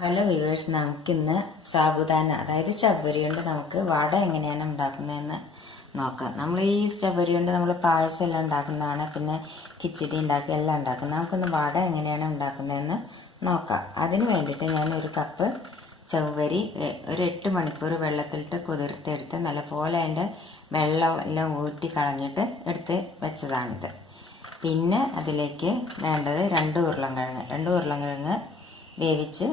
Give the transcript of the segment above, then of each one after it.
Hello viewers, നമുക്കിന്ന് സാബുദാന അതായത് ചവ്വരി കൊണ്ട് നമുക്ക് വട എങ്ങനെയാണ് ഉണ്ടാക്കുന്നതെന്ന് നോക്കാം. നമ്മൾ ഈ ചവ്വരി കൊണ്ട് നമ്മൾ പായസം എല്ലാം ഉണ്ടാക്കുന്നതാണ്, പിന്നെ കിച്ചടി ഉണ്ടാക്കി എല്ലാം ഉണ്ടാക്കുന്നത്. നമുക്കൊന്ന് വട എങ്ങനെയാണ് ഉണ്ടാക്കുന്നതെന്ന് നോക്കാം. അതിന് വേണ്ടിയിട്ട് ഞാൻ ഒരു കപ്പ് ചവ്വരി ഒരു 8 മണിക്കൂർ വെള്ളത്തിലിട്ട് കുതിർത്തെടുത്ത് നല്ലപോലെ അതിൻ്റെ വെള്ളം എല്ലാം ഊറ്റി കളഞ്ഞിട്ട് എടുത്ത് വെച്ചതാണിത്. പിന്നെ അതിലേക്ക് വേണ്ടത് 2 ഉരുളൻകിഴങ്ങ് വേവിച്ച്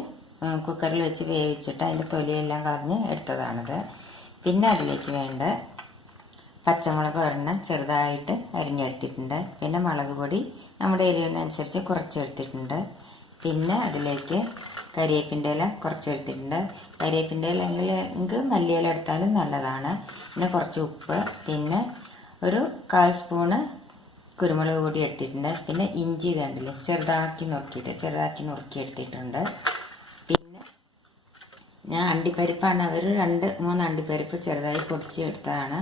കുക്കറിൽ വെച്ച് വേവിച്ചിട്ട് അതിൻ്റെ തൊലിയെല്ലാം കളഞ്ഞ് എടുത്തതാണിത്. പിന്നെ അതിലേക്ക് വേണ്ട പച്ചമുളക് ഒരെണ്ണം ചെറുതായിട്ട് അരിഞ്ഞെടുത്തിട്ടുണ്ട്. പിന്നെ മുളക് പൊടി നമ്മുടെ എരിവിനനുസരിച്ച് കുറച്ചെടുത്തിട്ടുണ്ട്. പിന്നെ അതിലേക്ക് കരിവേപ്പിൻ്റെ ഇല കുറച്ചെടുത്തിട്ടുണ്ട്. കരിവേപ്പിൻ്റെ ഇല എങ്കിൽ മല്ലിയില എടുത്താലും നല്ലതാണ്. പിന്നെ കുറച്ച് ഉപ്പ്, പിന്നെ ഒരു 1/4 സ്പൂണ് കുരുമുളക് പൊടി എടുത്തിട്ടുണ്ട്. പിന്നെ ഇഞ്ചി കണ്ടില്ലേ ചെറുതാക്കി നുറുക്കി എടുത്തിട്ടുണ്ട്. പിന്നെ ഞാൻ അണ്ടിപ്പരിപ്പാണ്, ഒരു 2-3 അണ്ടിപ്പരിപ്പ് ചെറുതായി പൊടിച്ചെടുത്തതാണ്.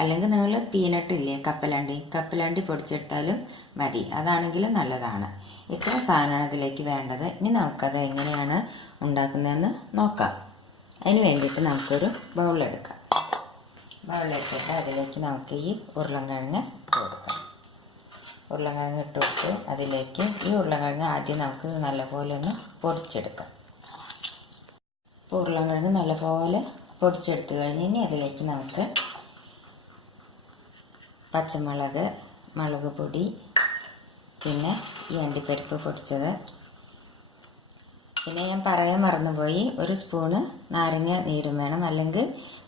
അല്ലെങ്കിൽ നിങ്ങൾ പീനട്ടില്ലേ, കപ്പലണ്ടി പൊടിച്ചെടുത്താലും മതി, അതാണെങ്കിലും നല്ലതാണ്. ഇത്ര സാധനമാണ് ഇതിലേക്ക് വേണ്ടത്. ഇനി നമുക്കത് എങ്ങനെയാണ് ഉണ്ടാക്കുന്നതെന്ന് നോക്കാം. അതിന് വേണ്ടിയിട്ട് നമുക്കൊരു ബൗളെടുക്കാം. ബൗളെടുത്തിട്ട് അതിലേക്ക് നമുക്ക് ഈ ഉരുളൻകിഴങ്ങ് ഇട്ട് കൊടുക്കാം. ഉരുളൻകിഴങ്ങ് ഇട്ട് കൊടുത്ത് അതിലേക്ക് ഈ ഉരുളൻകിഴങ്ങ് ആദ്യം നമുക്ക് നല്ലപോലെ ഒന്ന് പൊടിച്ചെടുക്കാം. ഇപ്പോൾ ഉരുളൻകിഴങ്ങ് നല്ലപോലെ പൊടിച്ചെടുത്ത് കഴിഞ്ഞ് ഇനി അതിലേക്ക് നമുക്ക് പച്ചമുളക്, മുളക് പൊടി, പിന്നെ ഈ അണ്ടിപ്പരിപ്പ് പൊടിച്ചത്, പിന്നെ ഞാൻ പറയാൻ മറന്നുപോയി, 1 സ്പൂണ് നാരങ്ങ നീരും വേണം, അല്ലെങ്കിൽ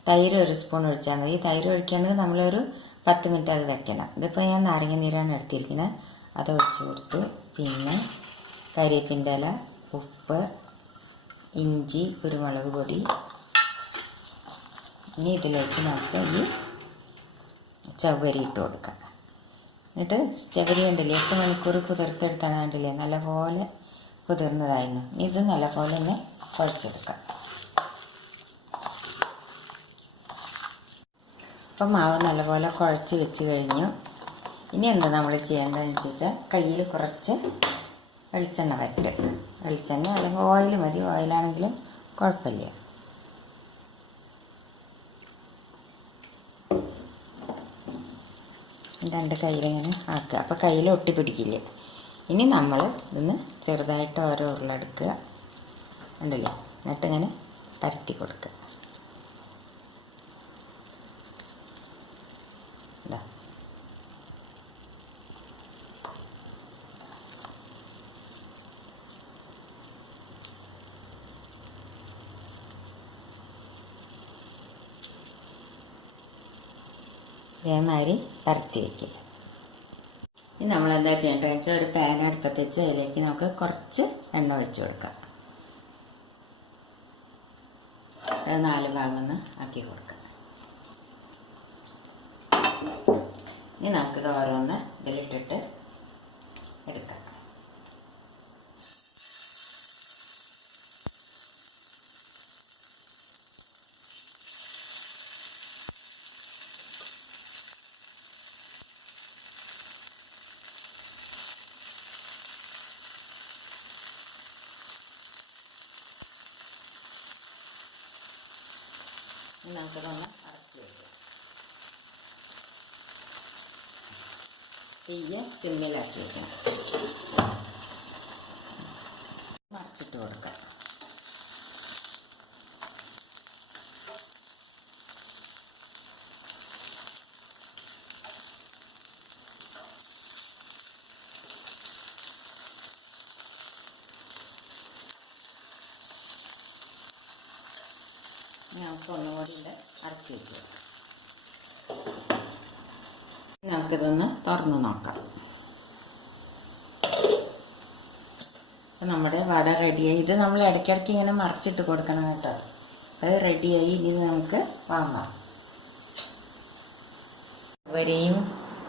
തൈര് 1 സ്പൂൺ ഒഴിച്ചാൽ മതി. തൈര് ഒഴിക്കുകയാണെങ്കിൽ നമ്മളൊരു 10 മിനിറ്റ് അത് വെക്കണം. ഇതിപ്പോൾ ഞാൻ നാരങ്ങ നീരാണ് എടുത്തിരിക്കുന്നത്, അത് ഒഴിച്ച് കൊടുത്തു. പിന്നെ കരിവേപ്പിൻ്റെ ഇല, ഉപ്പ്, ഇഞ്ചി, കുരുമുളക് പൊടി. ഇനി ഇതിലേക്ക് നമുക്ക് ഈ ചവ്വരി ഇട്ട് കൊടുക്കാം. എന്നിട്ട് ചവ്വരി കണ്ടില്ലേ 8 മണിക്കൂർ കുതിർത്തെടുത്താണ്, കണ്ടില്ലേ നല്ലപോലെ കുതിർന്നതായിരുന്നു. ഇത് നല്ലപോലെ ഒന്ന് കുഴച്ചെടുക്കാം. അപ്പം മാവ് നല്ലപോലെ കുഴച്ച് വെച്ച് കഴിഞ്ഞു. ഇനി എന്താ നമ്മൾ ചെയ്യേണ്ടതെന്ന് വെച്ചാൽ കയ്യിൽ കുറച്ച് വെളിച്ചെണ്ണ വരട്ടെ. വെളിച്ചെണ്ണ അല്ലെങ്കിൽ ഓയിൽ മതി, ഓയിലാണെങ്കിലും കുഴപ്പമില്ല. രണ്ട് കയ്യിലിങ്ങനെ ആക്കുക, അപ്പോൾ കയ്യിൽ ഒട്ടി പിടിക്കില്ല. ഇനി നമ്മൾ ഇതൊന്ന് ചെറുതായിട്ട് ഓരോ ഉരുളെടുക്കുക, ഉണ്ടല്ലേ, എന്നിട്ടിങ്ങനെ പരത്തി കൊടുക്കുക. ഇതാ ഇതേമാതിരി പരത്തി വയ്ക്കുക. ഇനി നമ്മളെന്താ ചെയ്യേണ്ടതെന്ന് വെച്ചാൽ ഒരു പാൻ അടുപ്പത്ത് വെച്ച് അതിലേക്ക് നമുക്ക് കുറച്ച് എണ്ണ ഒഴിച്ചു കൊടുക്കാം. 4 ഭാഗം ഒന്ന് ആക്കി കൊടുക്കാം. ഇനി നമുക്കിത് ഓരോന്ന് ഇതിലിട്ടിട്ട് എടുക്കാം. നമുക്കിതൊന്ന് അടച്ചു വയ്ക്കാം. തീയ സിമ്മിലാക്കി വയ്ക്കണം. മറിച്ചിട്ട് കൊടുക്കാം. നമുക്ക് ഒന്നുകൂടി ഇത് അടച്ചു വയ്ക്കുക. നമുക്കിതൊന്ന് തുറന്ന് നോക്കാം. അപ്പം നമ്മുടെ വട റെഡിയായി. ഇത് നമ്മൾ ഇടയ്ക്കിടയ്ക്ക് ഇങ്ങനെ മറിച്ചിട്ട് കൊടുക്കണം കേട്ടോ. അത് റെഡിയായി. ഇനി നമുക്ക് വാങ്ങാം. വരെയും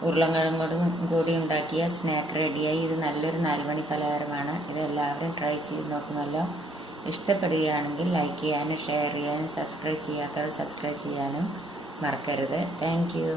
ഉരുളൻകിഴങ്ങോടും കൂടി ഉണ്ടാക്കിയ സ്നാക്ക് റെഡിയായി. ഇത് നല്ലൊരു 4 മണി പലഹാരമാണ്. ഇത് എല്ലാവരും ട്രൈ ചെയ്ത് നോക്കുമല്ലോ. ഇഷ്ടപ്പെടുകയാണെങ്കിൽ ലൈക്ക് ചെയ്യാനും ഷെയർ ചെയ്യാനും സബ്സ്ക്രൈബ് ചെയ്യാത്തവർ സബ്സ്ക്രൈബ് ചെയ്യാനും മറക്കരുത്. Thank you.